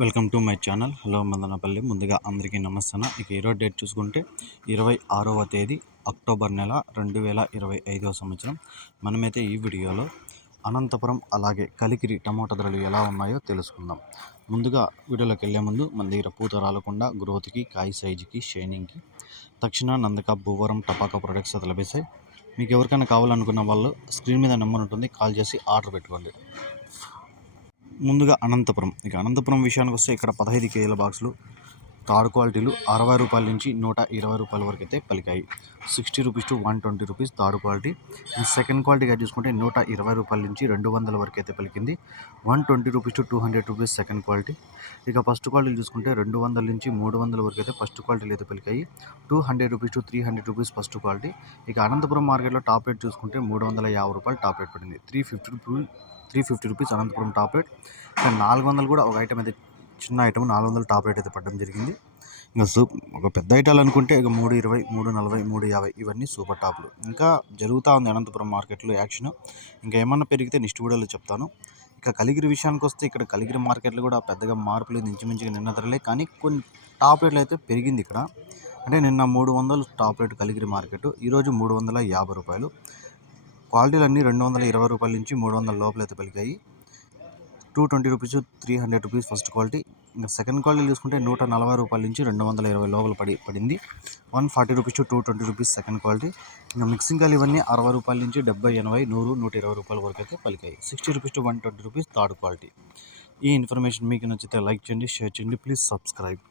Welcome to my channel. Hello Mandanapalli. ముందుగా అందరికీ నమస్తే ఇక ఈరోజు డేట్ చూసుకుంటే ఇరవై ఆరవ తేదీ అక్టోబర్ నెల రెండు వేల ఇరవై ఐదవ సంవత్సరం. మనమైతే ఈ వీడియోలో అనంతపురం అలాగే కలికిరి టమోటా ధరలు ఎలా ఉన్నాయో తెలుసుకుందాం. ముందుగా వీడియోలోకి వెళ్ళే ముందు మన దగ్గర పూత రాలకుండా గ్రోత్కి కాయ సైజుకి షైనింగ్కి తక్షణ నందక భూవరం టపాకా ప్రొడక్ట్స్ అయితే లభిస్తాయి. మీకు ఎవరికైనా కావాలనుకున్న వాళ్ళు స్క్రీన్ మీద నెంబర్ ఉంటుంది కాల్ చేసి ఆర్డర్ పెట్టుకోండి. ముందుగా అనంతపురం. ఇక అనంతపురం విషయానికి వస్తే ఇక్కడ పదహైదు కేజీల బాక్సులు. థర్డ్ క్వాలిటీలు అరవై రూపాయల నుంచి నూట ఇరవై రూపాయల వరకు అయితే పలికాయి. Sixty rupees to one twenty rupees third quality. Second క్వాలిటీగా చూసుకుంటే నూట ఇరవై రూపాయల నుంచి రెండు వందల వరకు అయితే పలికింది. One twenty rupees to two hundred rupees second quality. ఇక ఫస్ట్ క్వాలిటీ చూసుకుంటే రెండు వందల నుంచి మూడు వందల వరకు అయితే ఫస్ట్ క్వాలిటీలు అయితే పలికాయి. Two hundred rupees to three hundred rupees first quality. ఇక అనంతపురం మార్కెట్లో టాప్ రేట్ చూసుకుంటే మూడు వందల యాభై రూపాయలు టాప్ రేట్ పడింది. Three fifty rupee three fifty rupees Anantapuram top rate. ఇంకా నాలుగు వందలు కూడా ఒక ఐటమ్ అయితే చిన్న ఐటమ్ నాలుగు వందలు టాప్ రేట్ అయితే పడడం జరిగింది. ఇంకా సూప్ ఒక పెద్ద ఐటాలు అనుకుంటే ఇక మూడు ఇరవై మూడు నలభై మూడు యాభై ఇవన్నీ సూపర్ టాప్లు ఇంకా జరుగుతూ ఉంది అనంతపురం మార్కెట్లో యాక్షన్. ఇంకా ఏమన్నా పెరిగితే నెక్స్ట్ వీడియోలో చెప్తాను. ఇక కలిగిరి విషయానికి వస్తే ఇక్కడ కలిగిరి మార్కెట్లో కూడా పెద్దగా మార్పు లేదు ఇంచుమించుగా నిన్న ధరలే కానీ కొన్ని టాప్ రేట్లు అయితే పెరిగింది ఇక్కడ. అంటే నిన్న మూడు వందలు టాప్ రేట్ కలిగిరి మార్కెట్ ఈరోజు మూడు వందల యాభై రూపాయలు. క్వాలిటీలు అన్నీ రెండు వందల ఇరవై రూపాయల నుంచి మూడు వందల లోపల అయితే పలికాయి. Two twenty rupees three hundred rupees first quality. ఇంకా సెకండ్ క్వాలిటీ చూసుకుంటే నూట నలభై రూపాయల నుంచి రెండు వందల ఇరవై లోపల పడి పడింది. One forty rupees to two twenty rupees second quality. ఇంకా మిక్సింగ్ కాలు ఇవన్నీ అరవై రూపాయల నుంచి డెబ్బై ఎనభై నూరు నూట ఇరవై రూపాయల వరకు అయితే పలికాయి. Sixty rupees to one twenty rupees third quality. ఈ ఇన్ఫర్మేషన్ మీకు నచ్చితే లైక్ చేయండి షేర్ చేయండి. Please subscribe.